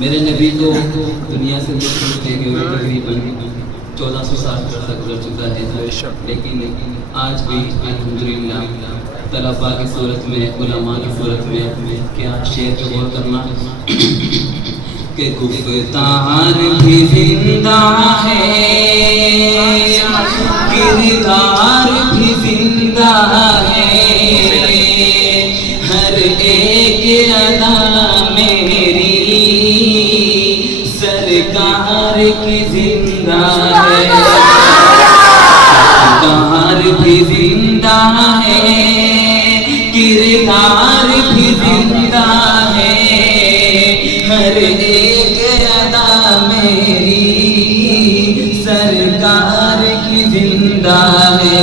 میرے نبی کو دنیا سے لے گئے ہوئے تقریباً 1400 سال تک گزر چکا ہے، لیکن آج بھی الحمدللہ طلباء کی صورت میں، علماء کی صورت میں کیا شعر پہ غور کرنا کہ گفتار بھی زندہ ہے، کردار بھی زندہ ہے، ہر ایک ادا میری سرکار کی زندہ ہے، کردار بھی زندہ ہے، کردار بھی زندہ ہے، ہر ایک ادا میری سرکار کی زندہ ہے،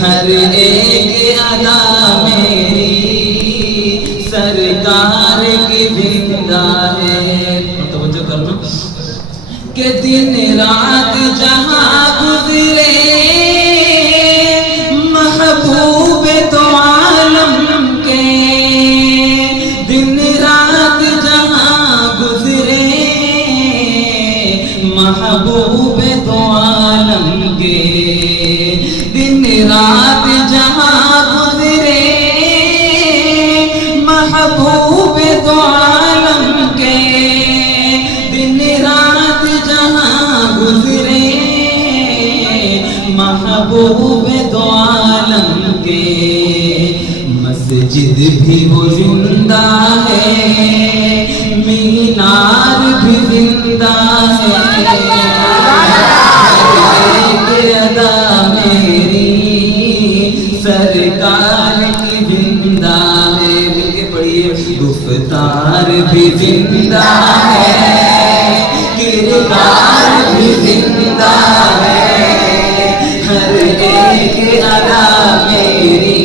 ہر ایک ادا میری سرکار کی زندہ ہے۔ توجہ کر لو کہ دن رات جہاں گزرے محبوب تو عالم کے، دن رات جہاں گزرے محبوب تو عالم کے، دن رات جہاں گزرے محبوب تو عالم کے، دن رات جہاں گزرے محبوب دو عالم کے، مسجد بھی وہ زندہ ہے، مینار بھی زندہ ہے، ایک ادا میری سرکار کی زندہ ہے۔ مل کے پڑھیے، گفتار بھی زندہ ہے، کردار بھی زندہ ہے، ہر ایک ادا میری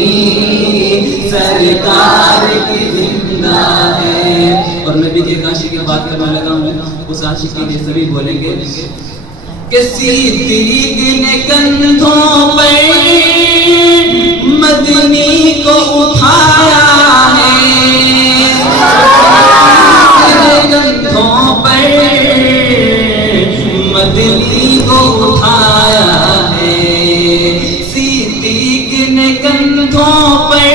سرکار کی زندہ ہے۔ اور نبی کے ایک عاشق کی بات کرنے لگا ہوں، اس عاشق کے لیے سبھی بولیں گے کہ صدیق نے کندھوں پر مدنی کو اٹھایا ہے، کندھوں پر مدنی کو اٹھایا ہے، صدیق نے کندھوں پر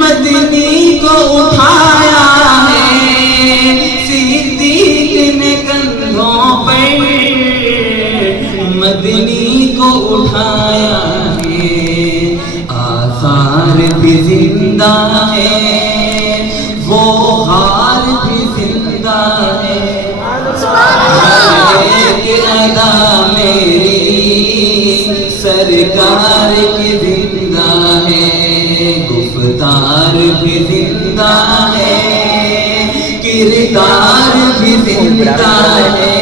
مدنی کو اٹھایا ہے، صدیق نے کندھوں پر مدنی کو اٹھایا ہے، آثار بھی زندہ ہے، وہ حال بھی زندہ ہے، ایک ادا میری سرکار کی زندہ ہے، گفتار بھی زندہ ہے، کردار بھی زندہ ہے،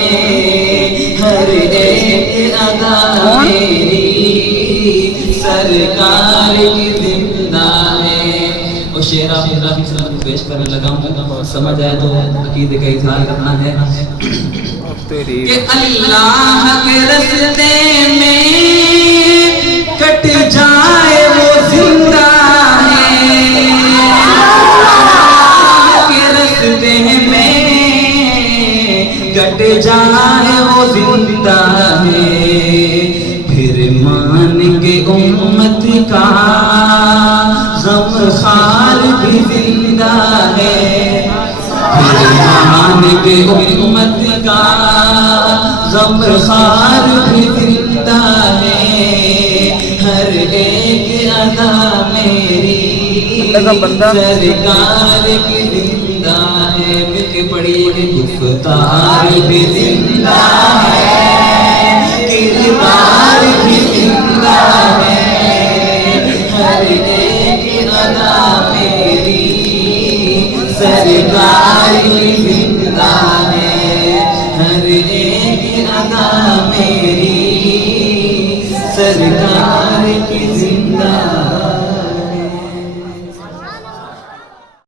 ہر ایک ادا میری سرکار کی زندہ ہے۔ اور شعر آپ کی صلاح کو پیش کرنے لگا ہوں، سمجھ آئے تو عقیدے کا اظہار کرنا ہے کہ اللہ کے رستے میں کٹ جائے وہ زندہ ہے، اللہ کے رستے میں کٹ جائے وہ زندہ ہے، پھر مان کے امت کا غم خار بھی زندہ ہے، پھر مان کے امت کا غم خار بھی زندہ ہے، ہر ایک ادا میری سرکار کی زندہ ہے۔ مل کے پڑھیے، گفتار بھی زندہ ہے، کردار بھی زندہ ہے، ہر ایک ادا میری سرکار کی زندہ ہے، ہر ایک ادا میری سرکار